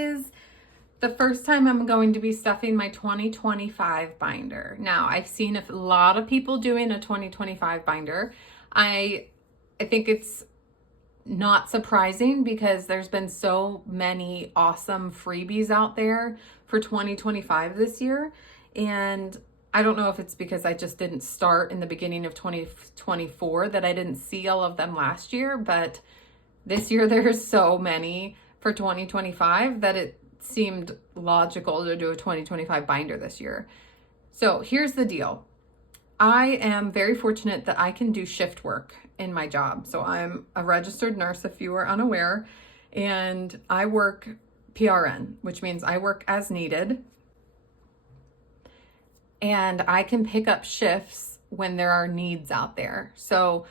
is the first time I'm going to be stuffing my 2025 binder. Now, I've seen a lot of people doing a 2025 binder. I think it's not surprising because there's been so many awesome freebies out there for 2025 this year. And I don't know if it's because I just didn't start in the beginning of 2024 that I didn't see all of them last year, but this year there's so many for 2025 that it seemed logical to do a 2025 binder this year. So here's the deal. I am very fortunate that I can do shift work in my job. So I'm a registered nurse, if you are unaware, and I work PRN, which means I work as needed. And I can pick up shifts when there are needs out there. So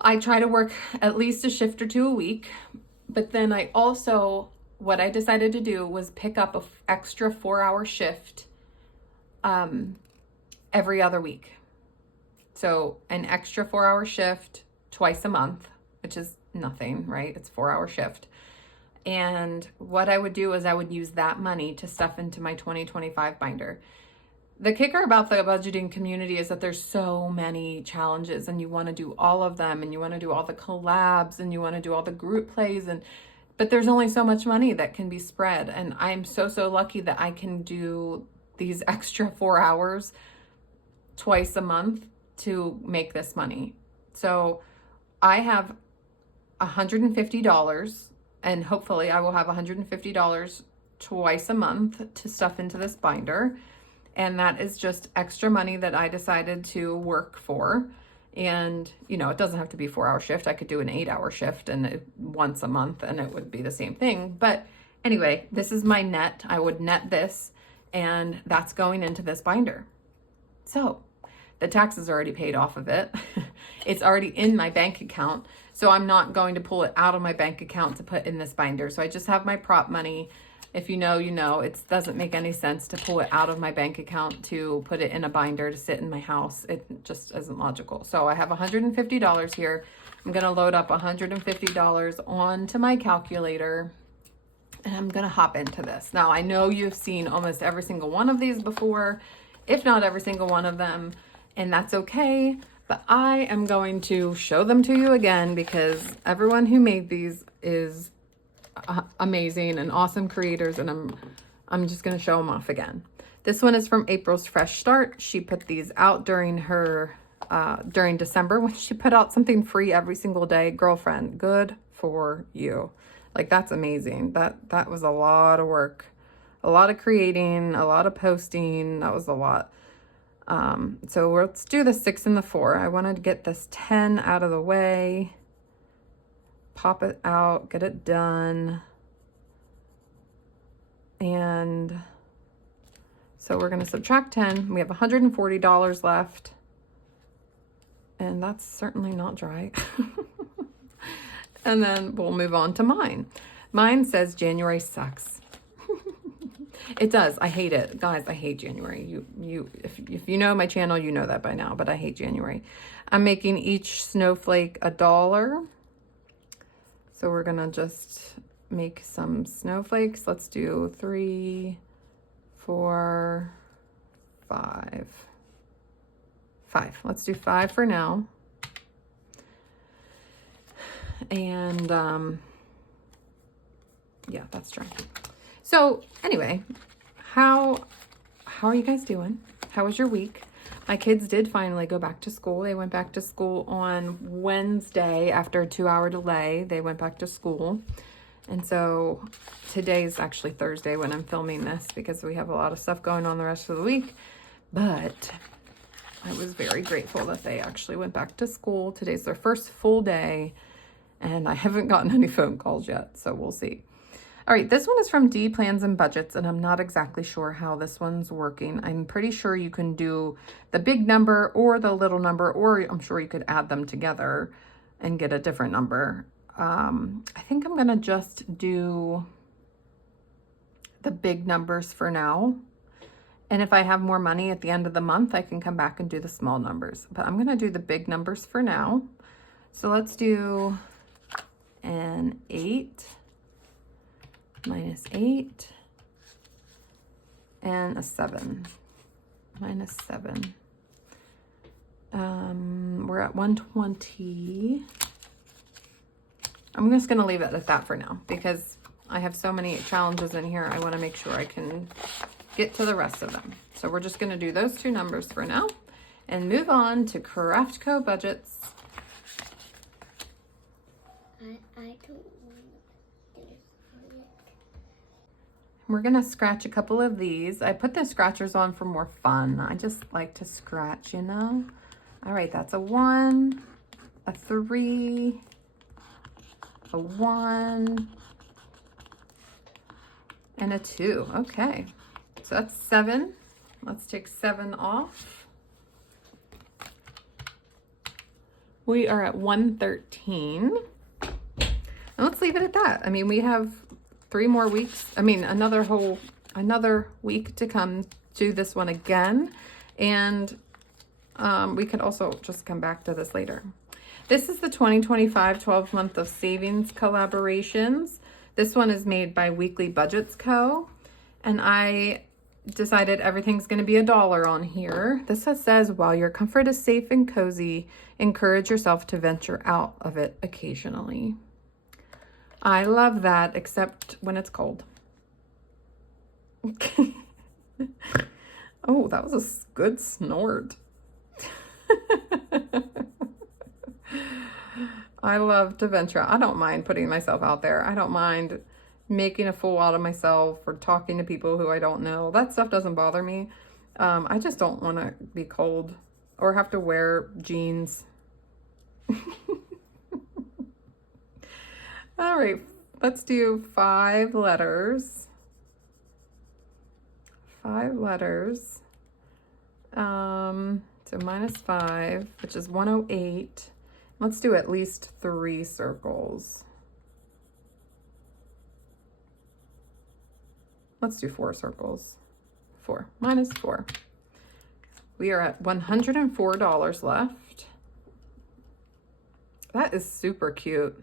I try to work at least a shift or two a week, but then I also, what I decided to do was pick up an extra 4-hour shift every other week. So an extra 4-hour shift twice a month, which is nothing, right? It's a 4-hour shift. And what I would do is I would use that money to stuff into my 2025 binder. The kicker about the budgeting community is that there's so many challenges and you want to do all of them and you want to do all the collabs and you want to do all the group plays, but there's only so much money that can be spread. And I'm so lucky that I can do these extra 4 hours twice a month to make this money. So I have $150 and hopefully I will have $150 twice a month to stuff into this binder. And that is just extra money that I decided to work for. And, you know, it doesn't have to be a 4-hour shift. I could do an 8-hour shift and once a month and it would be the same thing. But anyway, this is my net. I would net this and that's going into this binder. So the taxes are already paid off of it. It's already in my bank account. So I'm not going to pull it out of my bank account to put in this binder. So I just have my prop money. If you know, you know, it doesn't make any sense to pull it out of my bank account to put it in a binder to sit in my house. It just isn't logical. So I have $150 here. I'm going to load up $150 onto my calculator and I'm going to hop into this. Now, I know you've seen almost every single one of these before, if not every single one of them, and that's okay. But I am going to show them to you again because everyone who made these is amazing and awesome creators, and I'm just going to show them off again. This one is from April's Fresh Start. She put these out during her during December when she put out something free every single day. Girlfriend, good for you. Like, that's amazing. That was a lot of work, a lot of creating, a lot of posting. That was a lot. So let's do the 6 and the 4. I wanted to get this 10 out of the way. Pop it out, get it done. And so we're going to subtract 10. We have $140 left. And that's certainly not dry. And then we'll move on to mine. Mine says January sucks. It does. I hate it. Guys, I hate January. If you know my channel, you know that by now, but I hate January. I'm making each snowflake $1. So we're going to just make some snowflakes. Let's do 3, 4, 5. 5. Let's do 5 for now. And yeah, that's dry. So anyway, how are you guys doing? How was your week? My kids did finally go back to school. They went back to school on Wednesday after a 2-hour delay. They went back to school. And so today's actually Thursday when I'm filming this because we have a lot of stuff going on the rest of the week. But I was very grateful that they actually went back to school. Today's their first full day and I haven't gotten any phone calls yet, so we'll see. All right, this one is from D Plans and Budgets, and I'm not exactly sure how this one's working. I'm pretty sure you can do the big number or the little number, or I'm sure you could add them together and get a different number. I think I'm gonna just do the big numbers for now. And if I have more money at the end of the month, I can come back and do the small numbers. But I'm gonna do the big numbers for now. So let's do an 8, -8, and a 7, -7. We're at 120. I'm just gonna leave it at that for now because I have so many challenges in here. I wanna make sure I can get to the rest of them. So we're just gonna do those 2 numbers for now and move on to Craftco budgets. I don't want this. We're gonna scratch a couple of these. I put the scratchers on for more fun. I just like to scratch, you know? All right, that's a 1, a 3, a 1, and a 2. Okay, so that's 7. Let's take 7 off. We are at 113. And let's leave it at that. I mean, we have 3 more weeks. I mean, another week to come to this one again. And we could also just come back to this later. This is the 2025 12 month of savings collaborations. This one is made by Weekly Budgets Co. And I decided everything's going to be $1 on here. This says, while your comfort is safe and cozy, encourage yourself to venture out of it occasionally. I love that, except when it's cold. Oh, that was a good snort. I love to venture out. I don't mind putting myself out there. I don't mind making a fool out of myself or talking to people who I don't know. That stuff doesn't bother me. I just don't want to be cold or have to wear jeans. All right, let's do 5 letters. 5 letters. So -5, which is 108. Let's do at least 3 circles. Let's do 4 circles. 4, -4. We are at $104 left. That is super cute.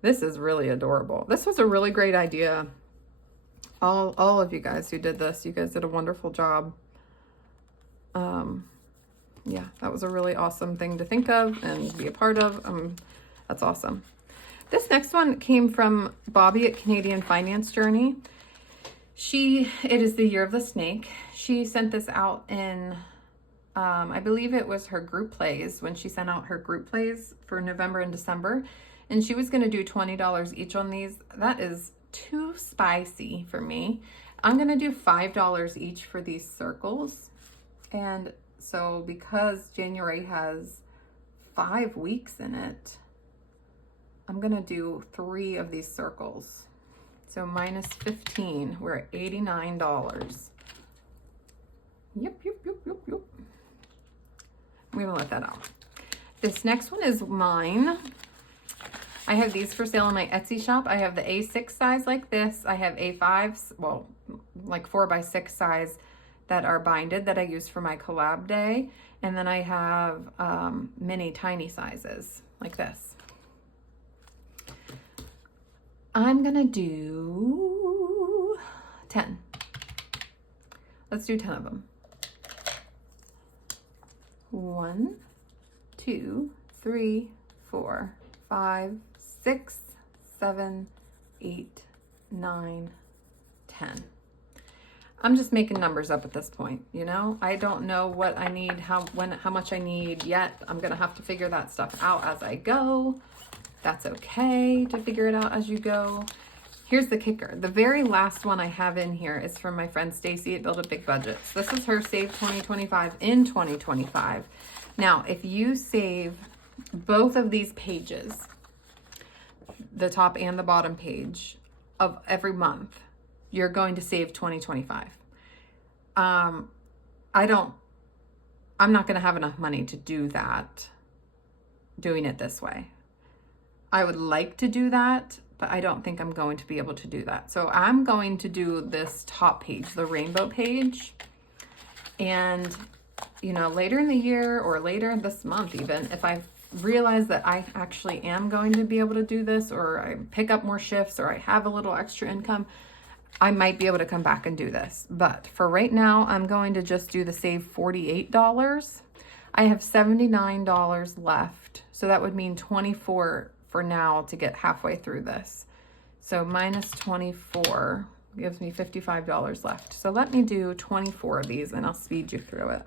This is really adorable. This was a really great idea. All of you guys who did this, you guys did a wonderful job. Yeah, that was a really awesome thing to think of and be a part of. That's awesome. This next one came from Bobby at Canadian Finance Journey. It is the Year of the Snake. She sent this out in, I believe it was her group plays, when she sent out her group plays for November and December. And she was going to do $20 each on these. That is too spicy for me. I'm going to do $5 each for these circles. And so because January has 5 weeks in it, I'm going to do 3 of these circles. So -15, we're at $89. Yep. We're gonna let that out. This next one is mine. I have these for sale in my Etsy shop. I have the A6 size like this. I have A5s, well, like 4x6 size that are binded that I use for my collab day. And then I have mini tiny sizes like this. I'm gonna do 10. Let's do 10 of them. 1, 2, 3, 4, 5, 6, 7, 8, 9, 10. I'm just making numbers up at this point, you know? I don't know what I need, how much I need yet. I'm gonna have to figure that stuff out as I go. That's okay to figure it out as you go. Here's the kicker. The very last one I have in here is from my friend Stacy at Build Up Big Budgets. This is her Save 2025 in 2025. Now, if you save both of these pages, the top and the bottom page of every month, you're going to save 2025. I'm not going to have enough money to do that, doing it this way. I would like to do that, but I don't think I'm going to be able to do that. So I'm going to do this top page, the rainbow page. And, you know, later in the year or later this month even, if I realize that I actually am going to be able to do this, or I pick up more shifts, or I have a little extra income, I might be able to come back and do this. But for right now, I'm going to just do the save $48. I have $79 left. So that would mean 24 for now to get halfway through this. So minus 24 gives me $55 left. So let me do 24 of these and I'll speed you through it.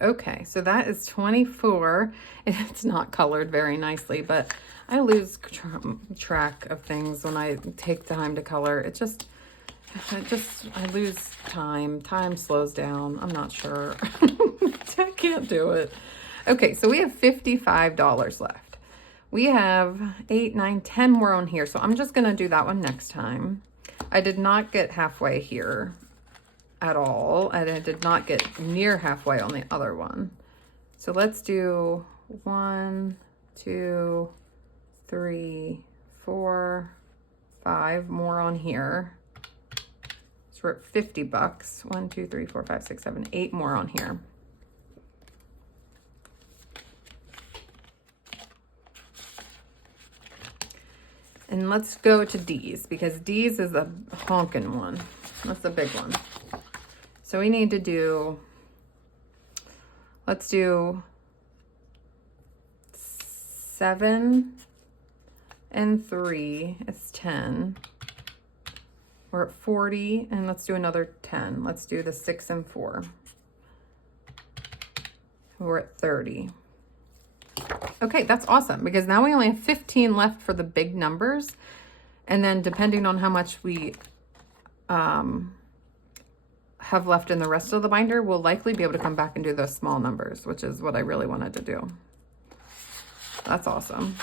Okay, so that is 24. It's not colored very nicely, but I lose track of things when I take time to color. I lose time. Time slows down. I'm not sure. I can't do it. Okay, so we have $55 left. We have 8, 9, 10 more on here. So I'm just going to do that one next time. I did not get halfway here at all, and I did not get near halfway on the other one. So let's do 1, 2, 3, 4, 5 more on here. So we're at $50. 1, 2, 3, 4, 5, 6, 7, 8 more on here. And let's go to D's, because D's is a honking one. That's the big one. So we need to do, let's do 7 and 3 is 10. We're at 40, and let's do another 10. Let's do the 6 and 4. We're at 30. Okay, that's awesome, because now we only have 15 left for the big numbers. And then depending on how much we have left in the rest of the binder, we'll likely be able to come back and do those small numbers, which is what I really wanted to do. That's awesome.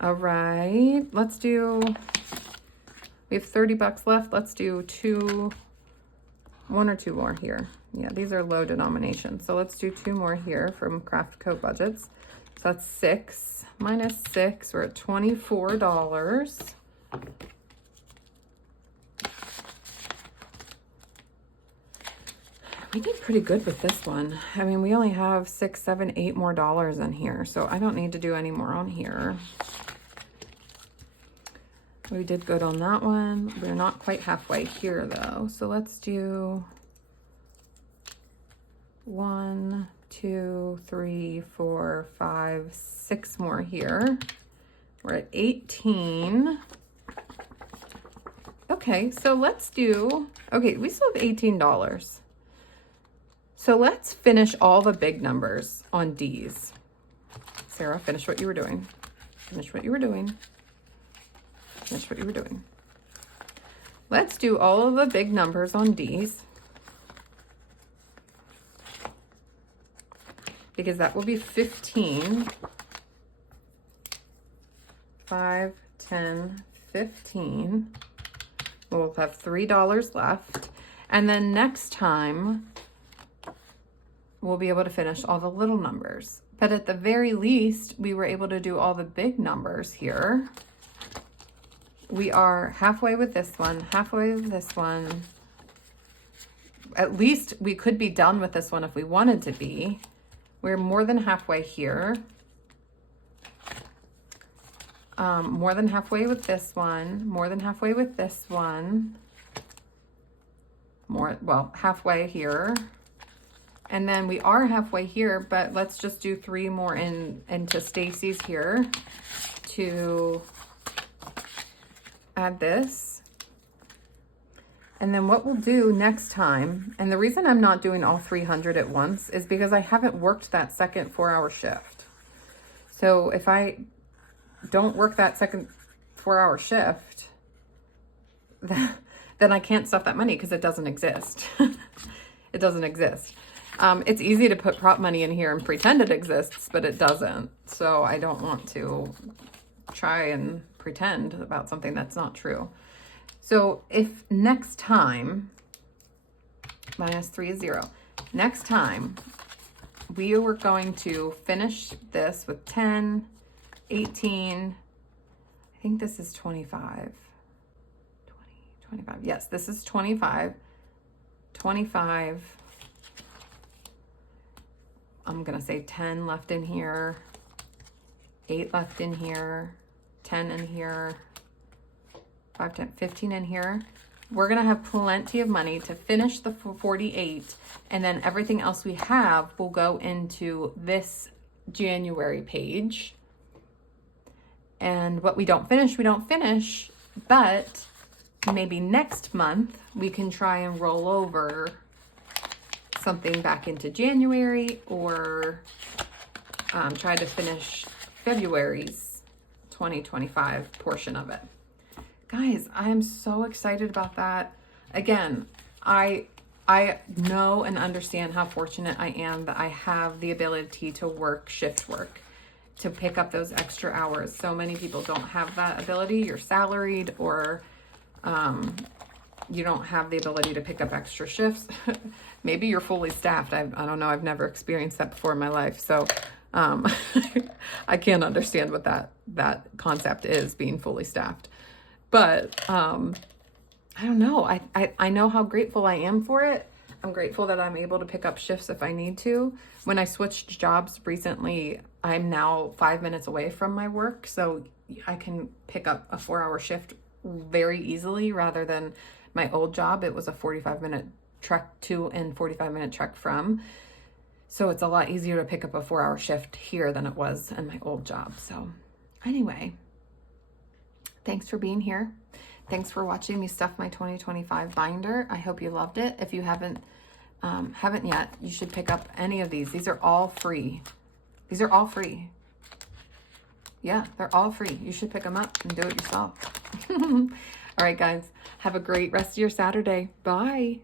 All right, let's do, we have $30 left. Let's do 1 or 2 more here. Yeah, these are low denomination. So let's do 2 more here from Craft Co Budgets. So that's 6 minus 6, we're at $24. We did pretty good with this one. I mean, we only have 6, 7, 8 more dollars in here, so I don't need to do any more on here. We did good on that one. We're not quite halfway here though. So let's do 1, 2, 3, 4, 5, 6 more here. We're at 18. Okay, so let's do, okay, we still have $18. So let's finish all the big numbers on D's. Sarah, finish what you were doing. Finish what you were doing. Finish what you were doing. Let's do all of the big numbers on D's, because that will be 15. 5, 10, 15. We'll have $3 left. And then next time, we'll be able to finish all the little numbers. But at the very least, we were able to do all the big numbers here. We are halfway with this one, halfway with this one. At least we could be done with this one if we wanted to be. We're more than halfway here. More than halfway with this one, more than halfway with this one. Halfway here. And then we are halfway here, but let's just do 3 more into Stacy's here to add this. And then what we'll do next time, and the reason I'm not doing all 300 at once is because I haven't worked that second 4-hour shift. So if I don't work that second 4-hour shift, then I can't stuff that money because it doesn't exist. It doesn't exist. It's easy to put prop money in here and pretend it exists, but it doesn't. So I don't want to try and pretend about something that's not true. So if next time, -3 is 0. Next time, we were going to finish this with 10, 18, I think this is 25. 25. Yes, this is 25. 25. I'm going to say 10 left in here. 8 left in here. 10 in here. 5, 10, 15 in here. We're going to have plenty of money to finish the 48, and then everything else we have will go into this January page. And what we don't finish, but maybe next month we can try and roll over something back into January, or try to finish February's 2025 portion of it. Guys, I am so excited about that. Again, I know and understand how fortunate I am that I have the ability to work shift work, to pick up those extra hours. So many people don't have that ability. You're salaried, or you don't have the ability to pick up extra shifts. Maybe you're fully staffed. I don't know. I've never experienced that before in my life. So I can't understand what that concept is, being fully staffed. But I don't know. I know how grateful I am for it. I'm grateful that I'm able to pick up shifts if I need to. When I switched jobs recently, I'm now 5 minutes away from my work. So I can pick up a 4-hour shift very easily, rather than my old job. It was a 45-minute trek to and 45-minute trek from. So it's a lot easier to pick up a 4-hour shift here than it was in my old job. So anyway, thanks for being here. Thanks for watching me stuff my 2025 binder. I hope you loved it. If you haven't yet, you should pick up any of these. These are all free. These are all free. Yeah, they're all free. You should pick them up and do it yourself. All right, guys. Have a great rest of your Saturday. Bye.